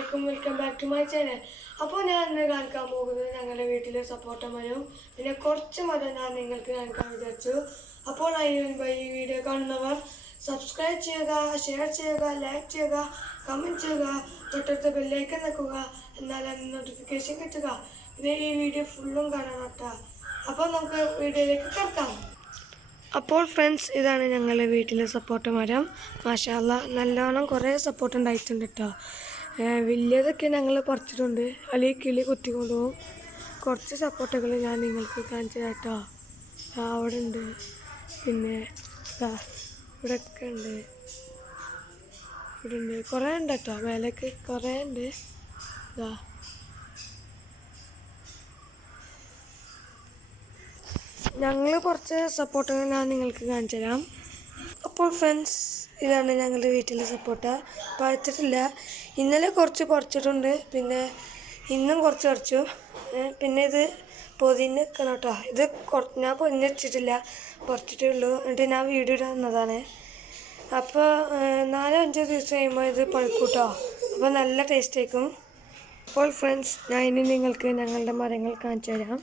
അസ്സലാമലൈക്കും welcome back to my channel. അപ്പോൾ ഞാൻ ഇന്ന് കാണിക്കാൻ പോകുന്നത് ഞങ്ങളുടെ വീട്ടിലെ സപ്പോർട്ട മരവും പിന്നെ കുറച്ച് മരം ഞാൻ നിങ്ങൾക്ക് കാണിക്കാൻ വിചാരിച്ചു. അപ്പോൾ ഈ വീഡിയോ കാണുന്നവർ സബ്സ്ക്രൈബ് ചെയ്യുക, ഷെയർ ചെയ്യുക, ലൈക്ക് ചെയ്യുക, കമൻറ്റ് ചെയ്യുക, തൊട്ടടുത്ത ബെല്ലൈക്കൺ നിൽക്കുക, എന്നാലും നോട്ടിഫിക്കേഷൻ കിട്ടുക. പിന്നെ ഈ വീഡിയോ ഫുള്ളും കാണണം കേട്ടോ. അപ്പോൾ നമുക്ക് വീഡിയോയിലേക്ക് കിടക്കാം. അപ്പോൾ ഫ്രണ്ട്സ്, ഇതാണ് ഞങ്ങളുടെ വീട്ടിലെ സപ്പോർട്ട മരം. മാഷാ അല്ലാഹ് നല്ലോണം കുറേ സപ്പോർട്ട് ഉണ്ടായിട്ടുണ്ട് കേട്ടോ. വലിയതൊക്കെ ഞങ്ങൾ പറിച്ചിട്ടുണ്ട്, അല്ലെങ്കിൽ കിളി കുത്തിക്കൊണ്ടുപോകും. കുറച്ച് സപ്പോർട്ടുകൾ ഞാൻ നിങ്ങൾക്ക് കാണിച്ചു കേട്ടോ. അവിടെ ഉണ്ട്, പിന്നെ ഇവിടെയൊക്കെ ഉണ്ട്, ഇവിടെ ഉണ്ട്, കുറേ ഉണ്ട് കേട്ടോ. മേലേക്ക് കുറേ ഉണ്ട്. ഞങ്ങൾ കുറച്ച് സപ്പോർട്ടുകൾ ഞാൻ നിങ്ങൾക്ക് കാണിച്ചു തരാം. അപ്പോൾ ഫ്രണ്ട്സ്, ഇതാണ് ഞങ്ങളുടെ വീട്ടിലെ സപ്പോർട്ട. പറിച്ചിട്ടില്ല. ഇന്നലെ കുറച്ച് പറിച്ചിട്ടുണ്ട്, പിന്നെ ഇന്നും കുറച്ച് പറിച്ചു. പിന്നെ ഇത് പൊതിഞ്ഞ് നിൽക്കണം കേട്ടോ. ഇത് ഞാൻ പൊതിഞ്ഞ് വെച്ചിട്ടില്ല, പറിച്ചിട്ടേ ഉള്ളൂ. എന്നിട്ട് ഞാൻ വീഡിയോ ഇടുന്നതാണ്. അപ്പോൾ 4-5 ദിവസം കഴിയുമ്പോൾ ഇത് പഴുക്കും കേട്ടോ. അപ്പോൾ നല്ല ടേസ്റ്റ് ആയിരിക്കും. അപ്പോൾ ഫ്രണ്ട്സ്, ഞാൻ ഇനി നിങ്ങൾക്ക് ഞങ്ങളുടെ മരങ്ങൾ കാണിച്ചു തരാം.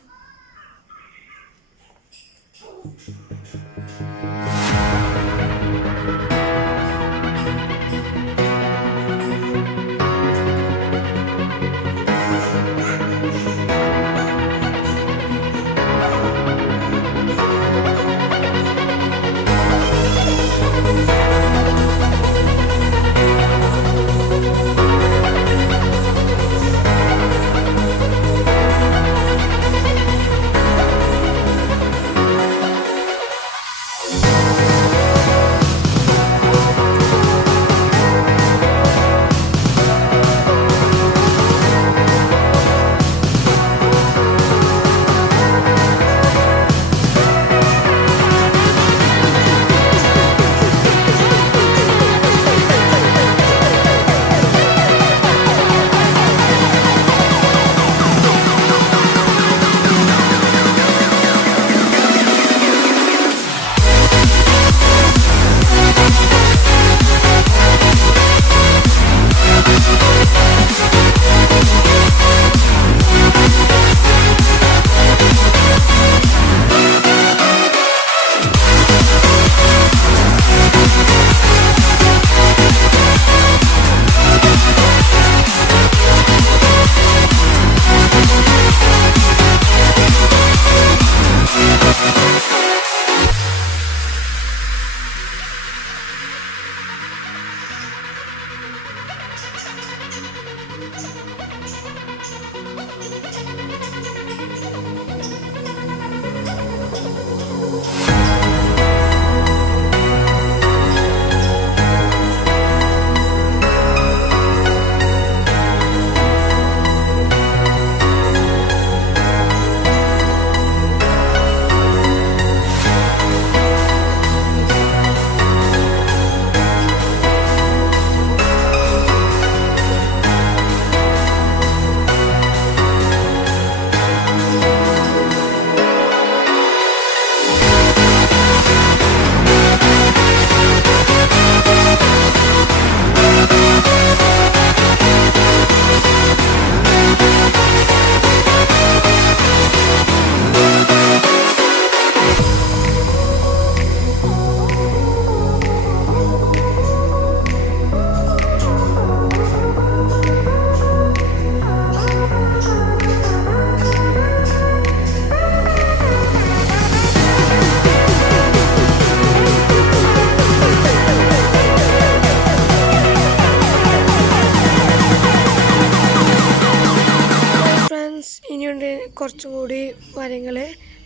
ഇനിയുണ്ട് കുറച്ചും കൂടി മരങ്ങൾ.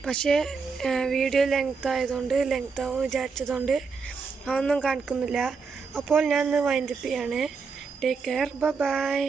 പക്ഷേ വീഡിയോ ലെങ്ത് ആയതുകൊണ്ട്, ലെങ്ത് ആവും വിചാരിച്ചതുകൊണ്ട് അതൊന്നും കാണിക്കുന്നില്ല. അപ്പോൾ ഞാൻ ഇന്ന് വൈൻഡപ്പ് ചെയ്യാണ്. Take care, by.